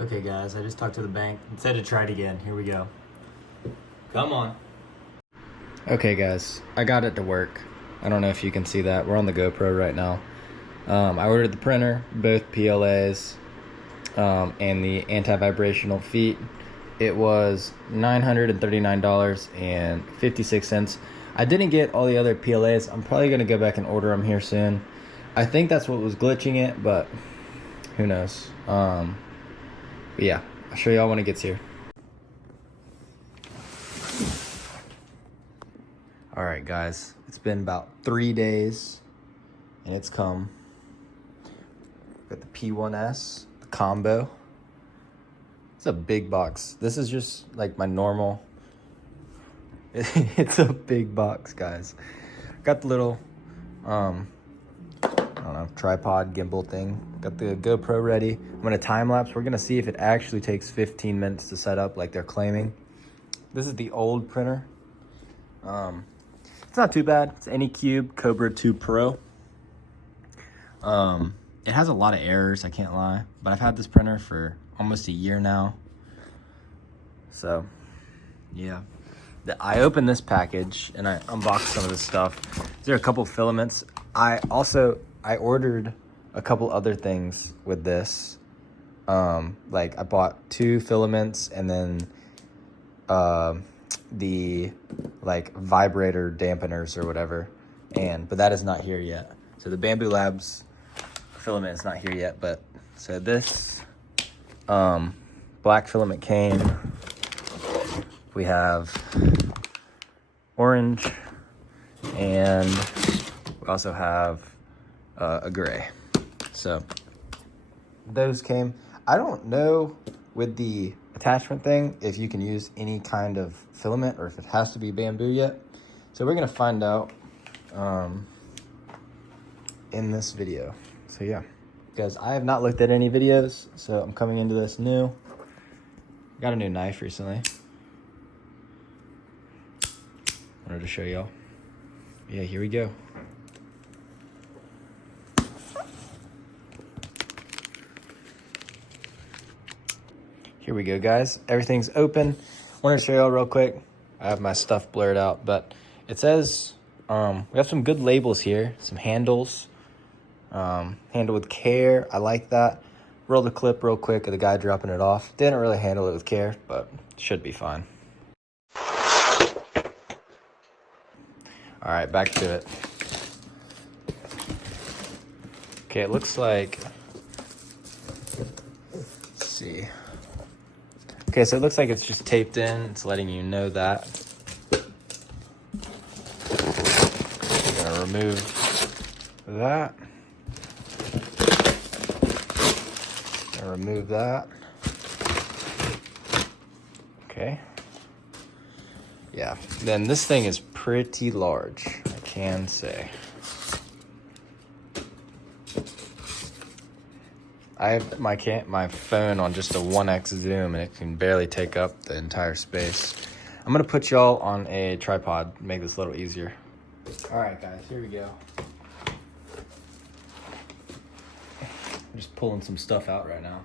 Okay guys, I just talked to the bank and said to try it again. Here we go. Come on. Okay guys, I got it to work. I don't know if you can see that. We're on the GoPro right now. I ordered the printer, both PLAs, and the anti-vibrational feet. It was $939.56. I didn't get all the other PLAs. I'm probably going to go back and order them here soon. I think that's what was glitching it, but who knows. But yeah, I'll show y'all when it gets here. Alright guys, it's been about 3 days and it's come. Got the P1S, the combo. It's a big box. This is just like my normal. It's a big box, guys. Got the little, I don't know, tripod gimbal thing. Got the GoPro ready. I'm gonna time lapse. We're gonna see if it actually takes 15 minutes to set up like they're claiming. This is the old printer. It's not too bad. It's Anycube Cobra 2 Pro. It has a lot of errors, I can't lie, but I've had this printer for almost a year now. So, yeah. I opened this package and I unboxed some of this stuff. There are a couple filaments. I ordered a couple other things with this. Like I bought 2 filaments and then the like vibrator dampeners or whatever. But that is not here yet. So the Bambu Labs filament is not here yet, but so this black filament came. We have orange and we also have a gray. So those came. I don't know with the attachment thing if you can use any kind of filament or if it has to be Bambu yet. So we're gonna find out in this video. So yeah, guys, I have not looked at any videos, so I'm coming into this new. Got a new knife recently. Wanted to show y'all. Yeah, here we go. Here we go, guys. Everything's open. Wanted to show y'all real quick. I have my stuff blurred out, but it says we have some good labels here. Some handles. Handle with care. I like that. Roll the clip real quick of the guy dropping it off. Didn't really handle it with care, but should be fine. All right, back to it. Okay, it looks like, let's see. Okay, so it looks like it's just taped in. It's letting you know that. I'm gonna remove that. Gonna remove that. Okay. Yeah, then this thing is pretty large, I can say. I have my phone on just a 1x zoom and it can barely take up the entire space. I'm gonna put y'all on a tripod, make this a little easier. All right, guys, here we go. I'm just pulling some stuff out right now.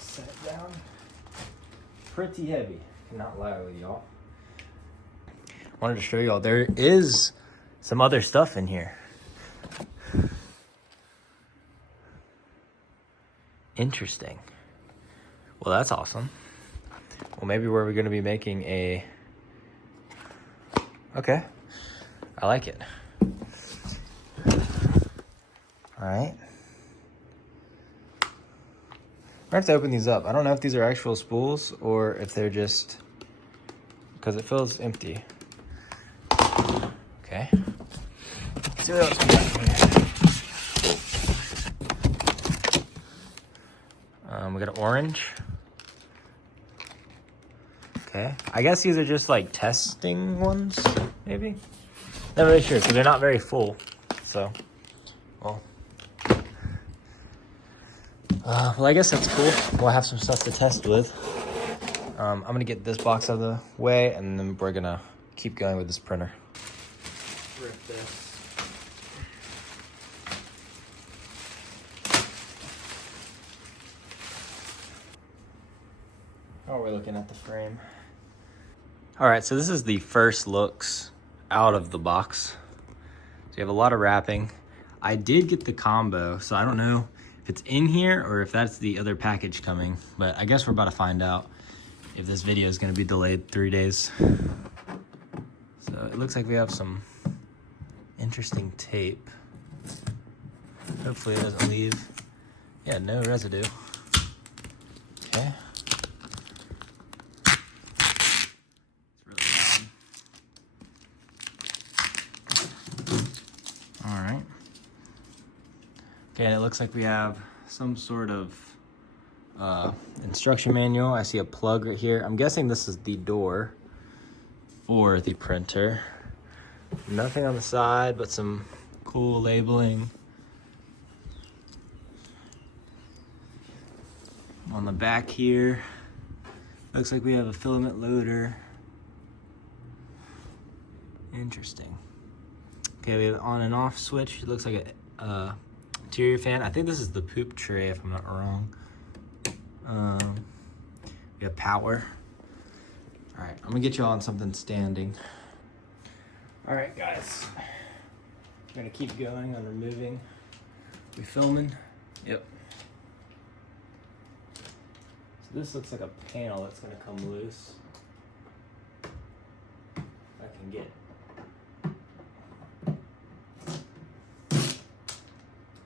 Set it down. Pretty heavy, not lie with y'all. Wanted to show y'all there is some other stuff in here. Interesting. Well, that's awesome. Well, maybe we're going to be making a. Okay, I like it. All right. I have to open these up. I don't know if these are actual spools or if they're just, because it feels empty. Okay. Let's see what else we got here. We got an orange. Okay. I guess these are just like testing ones, maybe? Not really sure, because they're not very full. So, well. Well, I guess that's cool. We'll have some stuff to test with. I'm gonna get this box out of the way, and then we're gonna keep going with this printer. Rip this. Oh, we're looking at the frame. All right, so this is the first looks out of the box. So you have a lot of wrapping. I did get the combo, so I don't know if it's in here or if that's the other package coming, but I guess we're about to find out if this video is gonna be delayed 3 days. So it looks like we have some interesting tape. Hopefully it doesn't leave. Yeah, no residue. Okay. It's really loud. All right. Okay, and it looks like we have some sort of instruction manual. I see a plug right here. I'm guessing this is the door for the printer. Nothing on the side, but some cool labeling. On the back here, looks like we have a filament loader. Interesting. Okay, we have an on and off switch. It looks like a interior fan. I think this is the poop tray, if I'm not wrong. We have power. All right, I'm gonna get you all on something standing. All right, guys. We're gonna keep going on removing. We filming? Yep. So this looks like a panel that's gonna come loose. If I can get.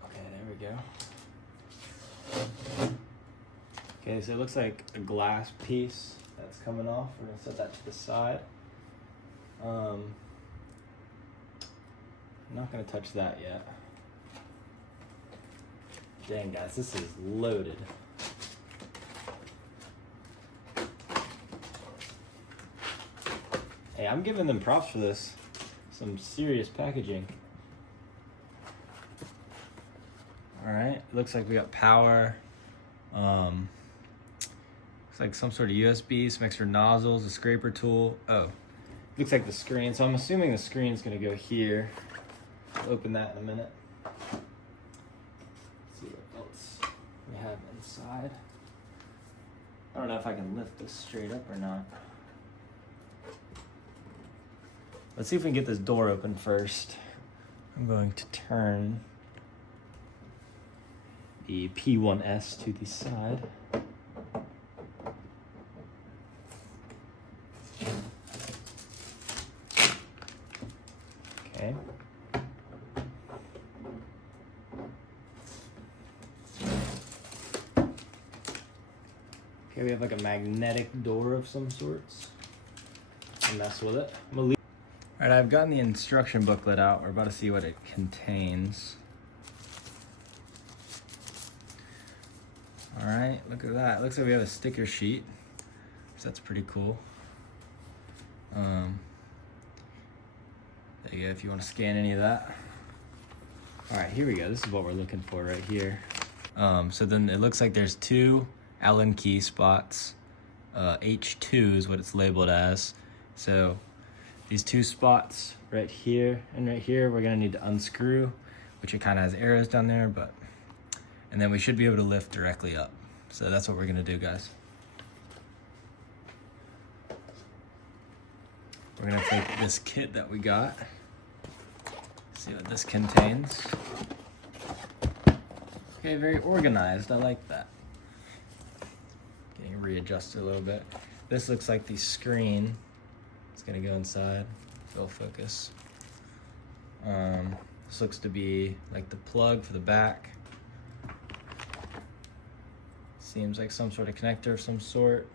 Okay, there we go. Okay, so it looks like a glass piece that's coming off. We're gonna set that to the side. I'm not gonna touch that yet. Dang, guys, this is loaded. Hey, I'm giving them props for this. Some serious packaging. All right, looks like we got power. Looks like some sort of USB, some extra nozzles, a scraper tool. Oh, looks like the screen. So I'm assuming the screen's gonna go here. I'll open that in a minute. Let's see what else we have inside. I don't know if I can lift this straight up or not. Let's see if we can get this door open first. I'm going to turn the P1S to the side. Okay. Okay, we have like a magnetic door of some sorts. I'll mess with it. I'm gonna leave. All right, I've gotten the instruction booklet out. We're about to see what it contains. All right, look at that. It looks like we have a sticker sheet. So that's pretty cool. There you go, if you want to scan any of that. All right, here we go. This is what we're looking for right here. So then it looks like there's 2 Allen key spots. H2 is what it's labeled as. So these 2 spots right here and right here, we're gonna need to unscrew, which it kind of has arrows down there, and then we should be able to lift directly up. So that's what we're gonna do, guys. We're gonna take this kit that we got, see what this contains. Okay, very organized, I like that. Getting readjusted a little bit. This looks like the screen. It's gonna go inside, it'll focus. This looks to be like the plug for the back. Seems like some sort of connector of some sort.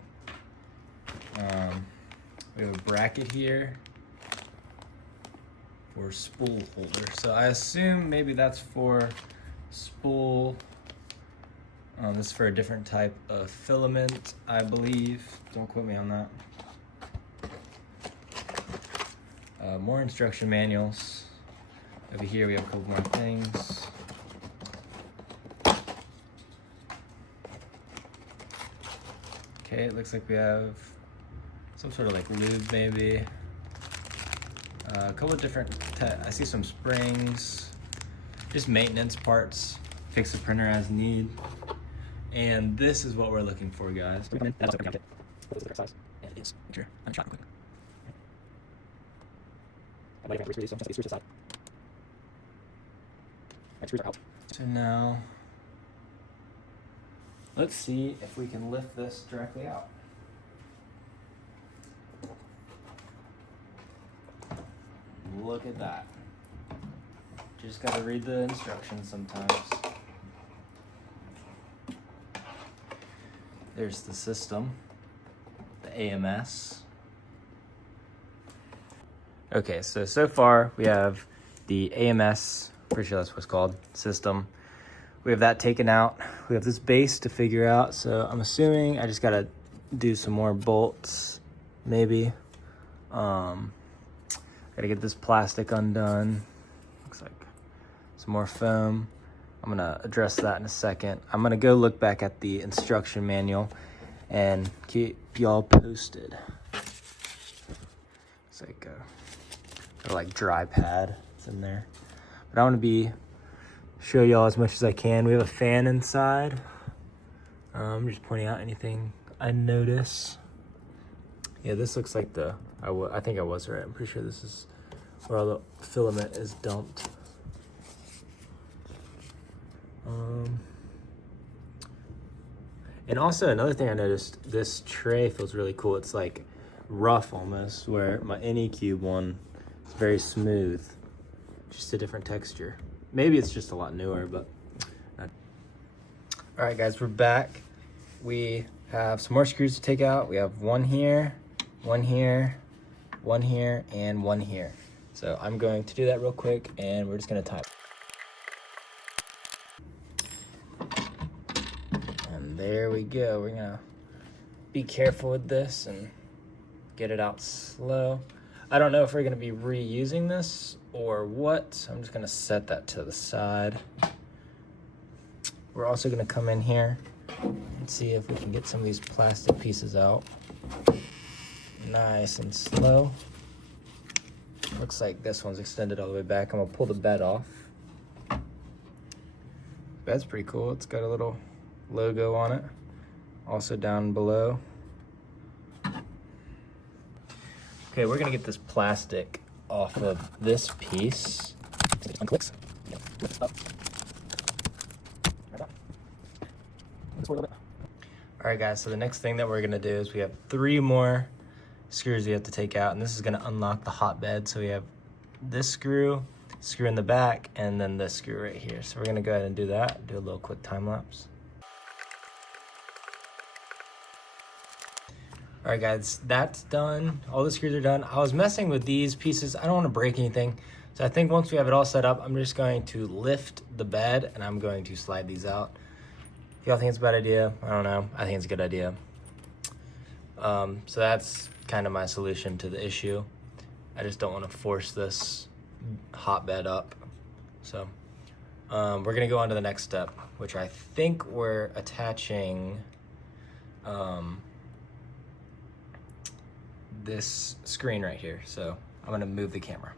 We have a bracket here for spool holder. So I assume maybe that's for spool. This is for a different type of filament, I believe. Don't quote me on that. More instruction manuals. Over here we have a couple more things. Okay, it looks like we have some sort of like lube maybe. A couple of different, I see some springs, just maintenance parts, fix the printer as need. And this is what we're looking for, guys. And it is. Sure, I'm shot real quick. So now, let's see if we can lift this directly out. Look at that. Just gotta read the instructions sometimes. There's the system, the AMS. Okay, so far we have the AMS, pretty sure that's what it's called, system. We have that taken out. We have this base to figure out, so I'm assuming I just gotta do some more bolts, maybe. Gotta get this plastic undone. Looks like some more foam. I'm gonna address that in a second. I'm gonna go look back at the instruction manual and keep y'all posted. It's like a like dry pad that's in there. But I wanna show y'all as much as I can. We have a fan inside. I'm just pointing out anything I notice. Yeah, this looks like I think I was right. I'm pretty sure this is where all the filament is dumped. And also another thing I noticed, this tray feels really cool. It's like rough almost, where my Anycube one is very smooth. Just a different texture. Maybe it's just a lot newer, but not. All right, guys, we're back. We have some more screws to take out. We have one here, one here, one here, and one here. So I'm going to do that real quick, and we're just gonna tie. And there we go. We're gonna be careful with this and get it out slow. I don't know if we're gonna be reusing this or what. So I'm just gonna set that to the side. We're also gonna come in here and see if we can get some of these plastic pieces out. Nice and slow. Looks like this one's extended all the way back. I'm gonna pull the bed off. Bed's pretty cool. It's got a little logo on it. Also down below. Okay, we're gonna get this plastic off of this piece. Unclicks. Lift up. All right, guys, so the next thing that we're gonna do is we have 3 more screws we have to take out, and this is gonna unlock the hotbed. So we have this screw in the back, and then this screw right here. So we're gonna go ahead and do that, do a little quick time lapse. All right, guys, that's done. All the screws are done. I was messing with these pieces. I don't wanna break anything. So I think once we have it all set up, I'm just going to lift the bed and I'm going to slide these out. If y'all think it's a bad idea, I don't know. I think it's a good idea. So that's kind of my solution to the issue. I just don't want to force this hotbed up. So we're gonna go on to the next step, which I think we're attaching this screen right here. So I'm gonna move the camera.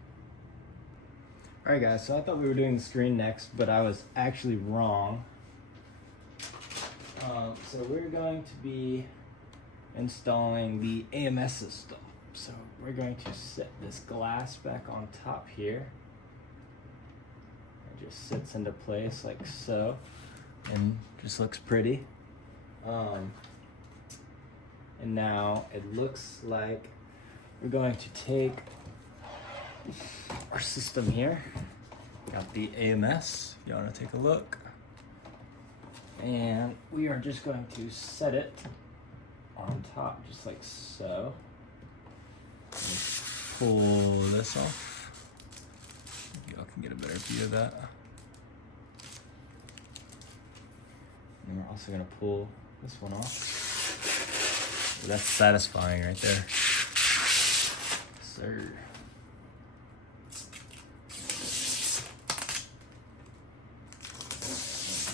All right, guys, so I thought we were doing the screen next, but I was actually wrong. So we're going to be installing the AMS system. So we're going to set this glass back on top here. It just sits into place like so, and just looks pretty. And now it looks like we're going to take our system here. Got the AMS, if you want to take a look. And we are just going to set it on top, just like so. Pull this off. Y'all can get a better view of that. And we're also gonna pull this one off. That's satisfying right there. Sir.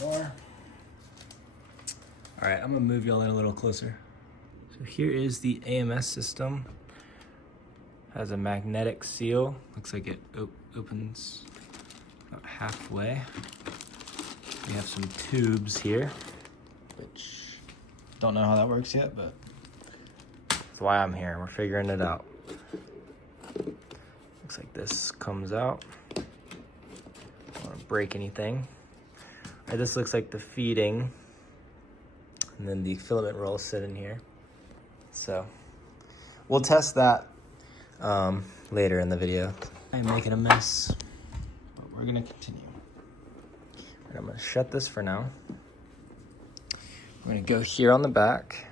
More. All right, I'm gonna move y'all in a little closer. So here is the AMS system. Has a magnetic seal. Looks like it opens about halfway. We have some tubes here, which don't know how that works yet, but that's why I'm here. We're figuring it out. Looks like this comes out. Don't want to break anything. All right, this looks like the feeding, and then the filament rolls sit in here. So we'll test that later in the video. I'm making a mess, but we're gonna continue. Right, I'm gonna shut this for now. I'm gonna go here on the back.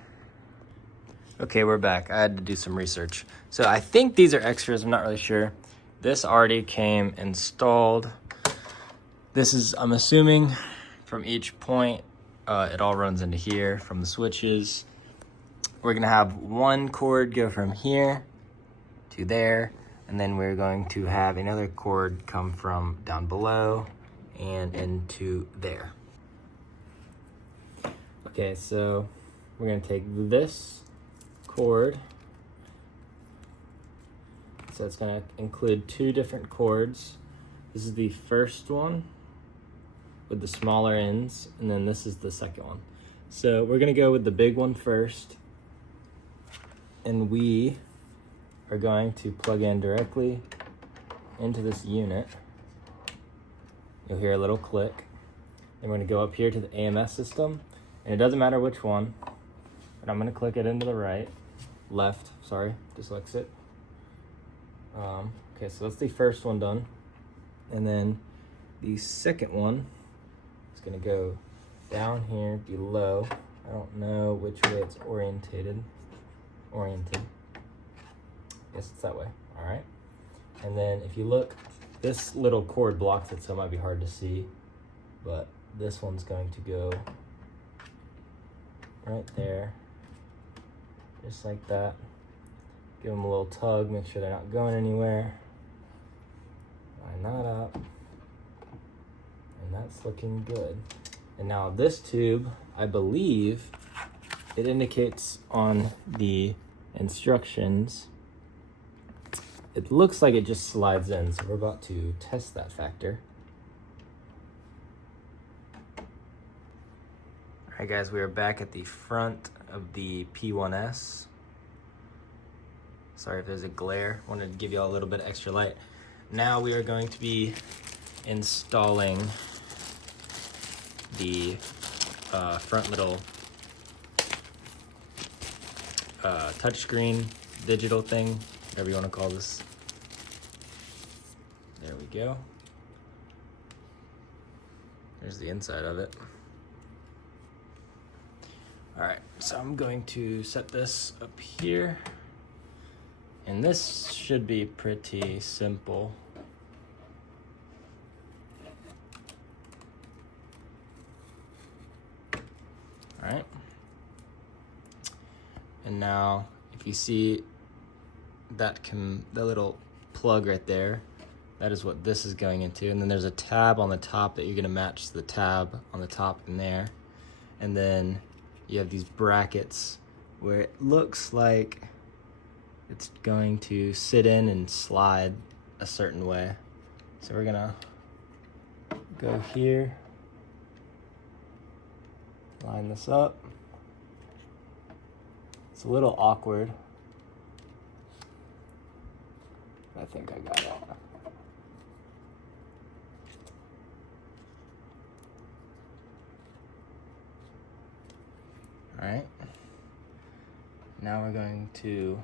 Okay, we're back. I had to do some research. So I think these are extras, I'm not really sure. This already came installed. This is, I'm assuming, from each point, it all runs into here from the switches. We're gonna have one cord go from here to there, and then we're going to have another cord come from down below and into there. Okay, so we're gonna take this cord. So it's gonna include two different cords. This is the first one with the smaller ends, and then this is the second one. So we're gonna go with the big one first, and we are going to plug in directly into this unit. You'll hear a little click. Then we're gonna go up here to the AMS system, and it doesn't matter which one, but I'm gonna click it into the left, sorry, dyslexic. Okay, so that's the first one done. And then the second one is gonna go down here below. I don't know which way it's oriented. Yes, it's that way, all right. And then if you look, this little cord blocks it, so it might be hard to see, but this one's going to go right there, just like that. Give them a little tug, make sure they're not going anywhere. Line that up, and that's looking good. And now this tube, I believe, it indicates on the instructions, it looks like it just slides in, so we're about to test that factor. All right, guys, we are back at the front of the P1S. Sorry if there's a glare. Wanted to give you all a little bit of extra light. Now we are going to be installing the front little touchscreen digital thing, whatever you want to call this. There we go. There's the inside of it. All right, so I'm going to set this up here. And this should be pretty simple. All right. And now, if you see that the little plug right there, that is what this is going into. And then there's a tab on the top that you're gonna match the tab on the top in there. And then you have these brackets where it looks like it's going to sit in and slide a certain way. So we're gonna go here, line this up. It's a little awkward, but I think I got it. All right, now we're going to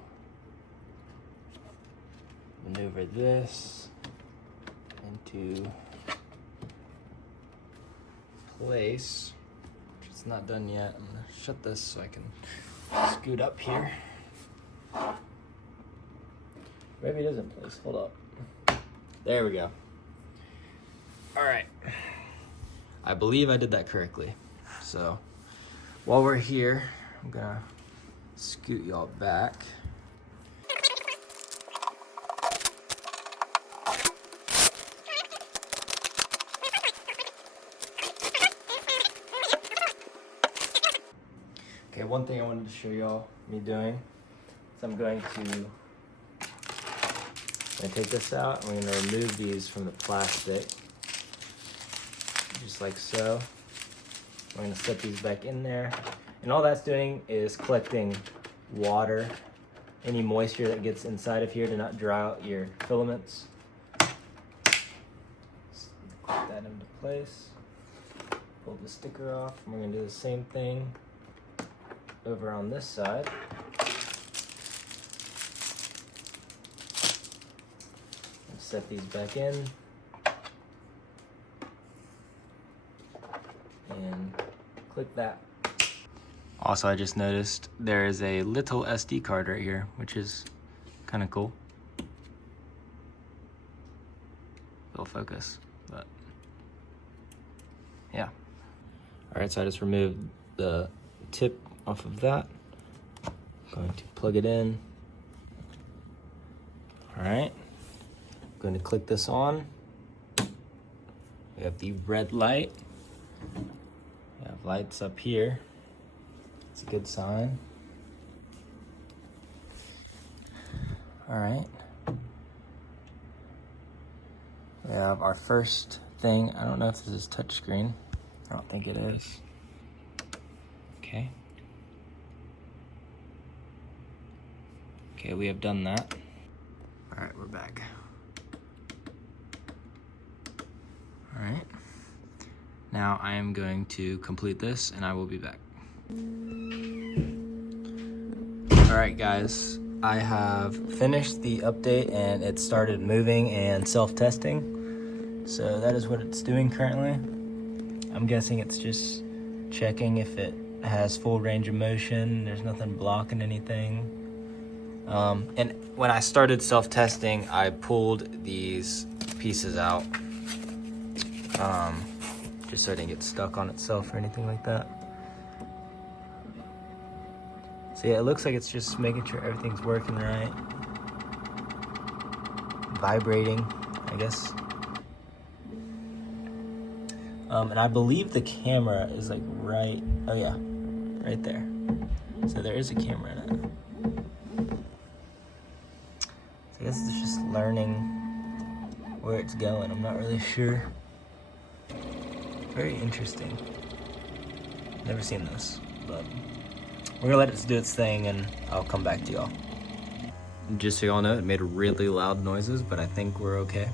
maneuver this into place, which it's not done yet. I'm gonna shut this so I can scoot up here. Maybe it is in place, hold up. There we go. All right, I believe I did that correctly. So while we're here, I'm gonna scoot y'all back. Okay, one thing I wanted to show y'all me doing is I'm going to take this out. I'm going to remove these from the plastic, just like so. I'm going to slip these back in there. And all that's doing is collecting water, any moisture that gets inside of here to not dry out your filaments. Just clip that into place. Pull the sticker off, and we're going to do the same thing over on this side. Set these back in. And click that. Also, I just noticed there is a little SD card right here, which is kind of cool. It'll focus, but yeah. All right, so I just removed the tip off of that. I'm going to plug it in. All right, I'm going to click this on. We have the red light. We have lights up here. It's a good sign. All right. We have our first thing. I don't know if this is touchscreen. I don't think it is. Okay. Okay, we have done that. All right, we're back. All right. Now I am going to complete this and I will be back. All right, guys, I have finished the update and it started moving and self-testing. So that is what it's doing currently. I'm guessing it's just checking if it has full range of motion. There's nothing blocking anything. And when I started self-testing, I pulled these pieces out just so it didn't get stuck on itself or anything like that. So yeah, it looks like it's just making sure everything's working right. Vibrating, I guess. And I believe the camera is like right, oh yeah, right there. So there is a camera in it. So I guess it's just learning where it's going. I'm not really sure. Very interesting. Never seen this, but we're gonna let it do its thing and I'll come back to y'all. Just so y'all know, it made really loud noises, but I think we're okay.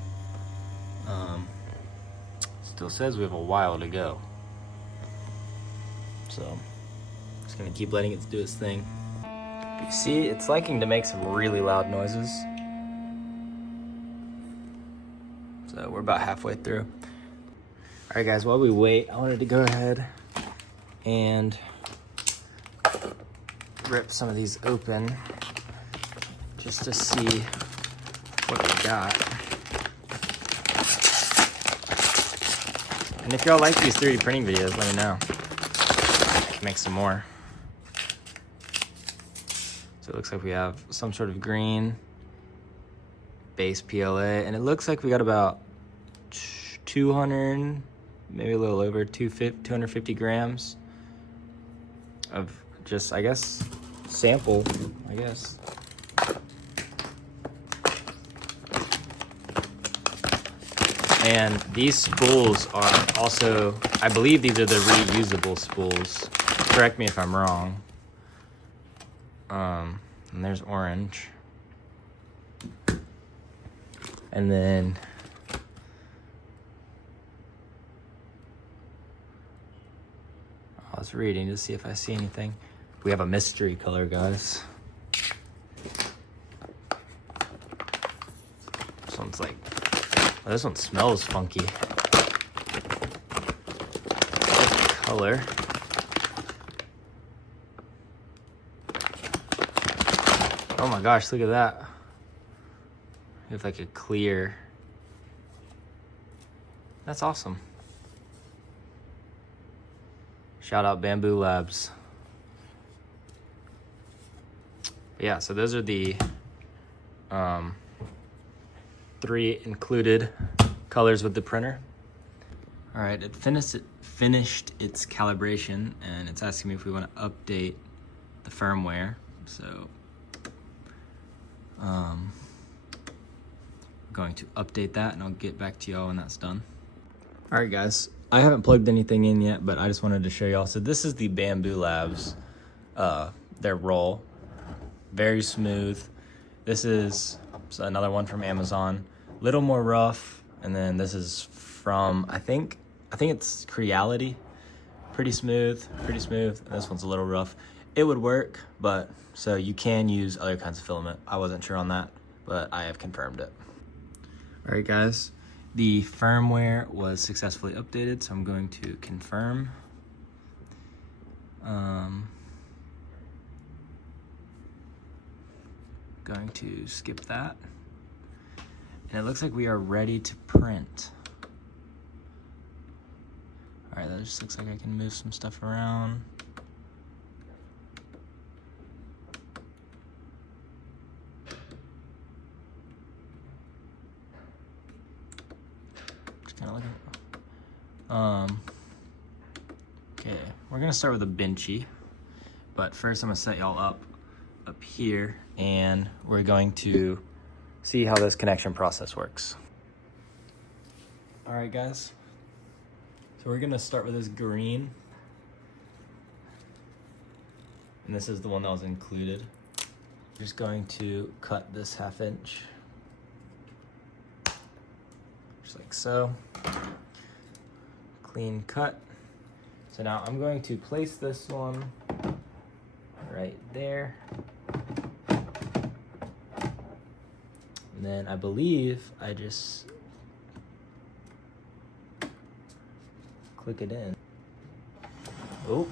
Still says we have a while to go. So, just gonna keep letting it do its thing. You see, it's liking to make some really loud noises. So we're about halfway through. All right, guys, while we wait, I wanted to go ahead and rip some of these open just to see what we got. And if y'all like these 3D printing videos, let me know. I can make some more. So it looks like we have some sort of green base PLA, and it looks like we got about 200, maybe a little over 250 grams of just, I guess, sample, I guess. And these spools are also, I believe these are the reusable spools. Correct me if I'm wrong. And there's orange. And then I was reading to see if I see anything. We have a mystery color, guys. This one's like, oh, this one smells funky. Color. Oh my gosh, look at that. We have like a clear. That's awesome. Shout out Bambu Labs. But yeah, so those are the 3 included colors with the printer. All right, it finished its calibration, and it's asking me if we want to update the firmware. So I'm going to update that and I'll get back to y'all when that's done. All right, guys, I haven't plugged anything in yet, but I just wanted to show y'all. So this is the Bambu Labs, their roll, very smooth. This is another one from Amazon, little more rough. And then this is from, I think it's Creality, pretty smooth. This one's a little rough. It would work, but so you can use other kinds of filament. I wasn't sure on that, but I have confirmed it. All right, guys, the firmware was successfully updated, so I'm going to confirm. Going to skip that. And it looks like we are ready to print. All right, that just looks like I can move some stuff around. Just kind of looking. Okay, we're gonna start with a benchy, but first I'm gonna set y'all up here, and we're going to see how this connection process works. All right, guys. So we're gonna start with this green. And this is the one that was included. Just going to cut this 1/2 inch. Just like so. Clean cut. So now I'm going to place this one right there. And then I believe I just click it in. Oh,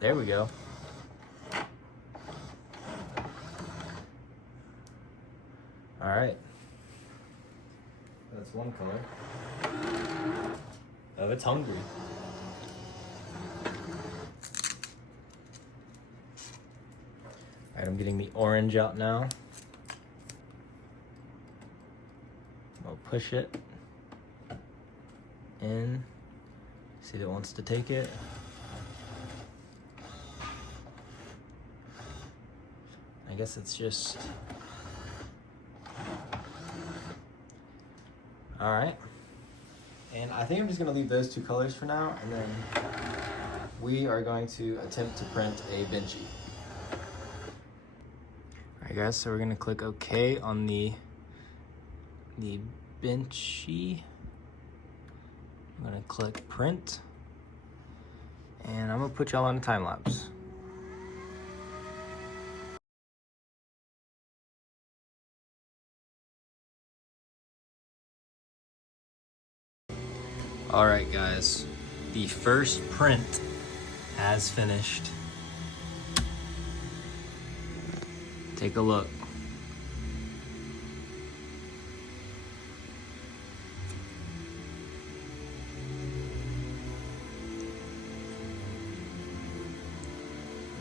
there we go. All right. That's one color. Oh, it's hungry. All right, I'm getting the orange out now. I'll push it in. See if it wants to take it. I guess it's just... All right. And I think I'm just gonna leave those 2 colors for now, and then we are going to attempt to print a benchy. All right, guys, so we're gonna click OK on the benchy. I'm gonna click print, and I'm gonna put y'all on a time lapse. All right, guys, the first print has finished. Take a look.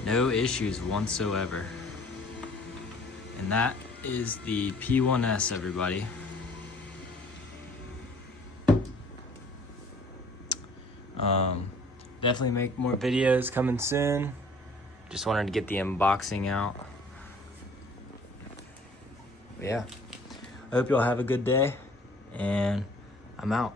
No issues whatsoever. And that is the P1S, everybody. Definitely make more videos coming soon. Just wanted to get the unboxing out. But yeah, I hope you all have a good day, and I'm out.